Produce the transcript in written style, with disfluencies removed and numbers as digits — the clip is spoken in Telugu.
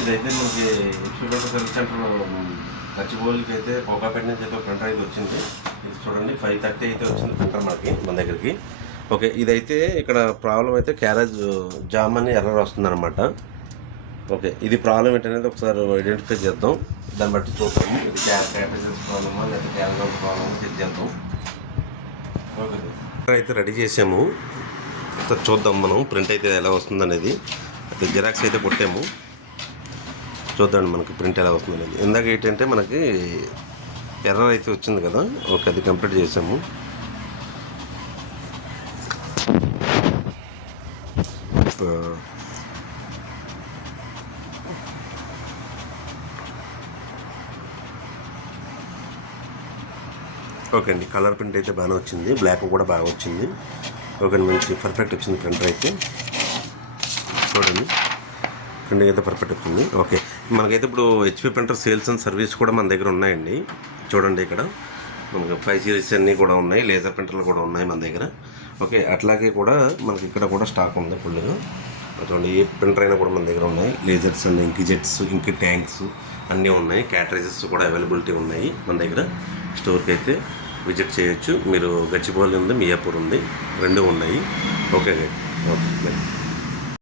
ఇదైతే మనకి హెచ్పీ సర్వీస్ సెంటర్ గచ్చిబౌలికి అయితే కోకాపేట నుంచి అయితే ప్రింటర్ అయితే వచ్చింది. ఇది చూడండి 5:30 అయితే వచ్చింది ప్రింటర్ మనకి మన దగ్గరికి. ఓకే, ఇదైతే ఇక్కడ ప్రాబ్లం అయితే క్యారేజ్ జామ్ అని ఎర్రర్ వస్తుందన్నమాట. ఓకే, ఇది ప్రాబ్లం ఏంటనేది ఒకసారి ఐడెంటిఫై చేద్దాం. దాన్ని బట్టి చూద్దాము ఇది క్యారేజెస్ ప్రాబ్లమా లేకపోతే క్యారేజ్ ప్రాబ్లమా చెక్ చేద్దాం. ఓకే, అయితే రెడీ చేసాము. ఒకసారి చూద్దాం మనం ప్రింట్ అయితే ఎలా వస్తుందనేది. అయితే జిరాక్స్ అయితే కొట్టాము, చూద్దాం మనకి ప్రింట్ ఎలా వస్తుంది అనేది. ఇందాక ఏంటంటే మనకి ఎర్రర్ అయితే వచ్చింది కదా. ఓకే, అది కంప్లీట్ చేసాము. ఓకే అండి, కలర్ ప్రింట్ అయితే బాగానే వచ్చింది, బ్లాక్ కూడా బాగా వచ్చింది. ఓకే అండి, మంచి పర్ఫెక్ట్ వచ్చింది ప్రింటర్ అయితే. చూడండి ప్రింటింగ్ అయితే పర్ఫెక్ట్ వచ్చింది. ఓకే, మనకైతే ఇప్పుడు HP printer sales and service కూడా మన దగ్గర ఉన్నాయండి. చూడండి ఇక్కడ మనకి 5 సిరీస్ అన్నీ కూడా ఉన్నాయి, లేజర్ ప్రింటర్లు కూడా ఉన్నాయి మన దగ్గర. ఓకే, అట్లాగే కూడా మనకి ఇక్కడ కూడా స్టాక్ ఉంది ఫుల్గా. చూడండి ఏ ప్రింటర్ అయినా కూడా మన దగ్గర ఉన్నాయి. లేజర్స్ అండ్ ఇంక్జెట్స్, ఇంక్ ట్యాంక్స్ అన్నీ ఉన్నాయి. క్యాటరేజెస్ కూడా అవైలబిలిటీ ఉన్నాయి మన దగ్గర. స్టోర్కి అయితే విజిట్ చేయొచ్చు మీరు. గచ్చిబౌలి ఉంది, మియాపూర్ ఉంది, 2 ఉన్నాయి. Okay okay.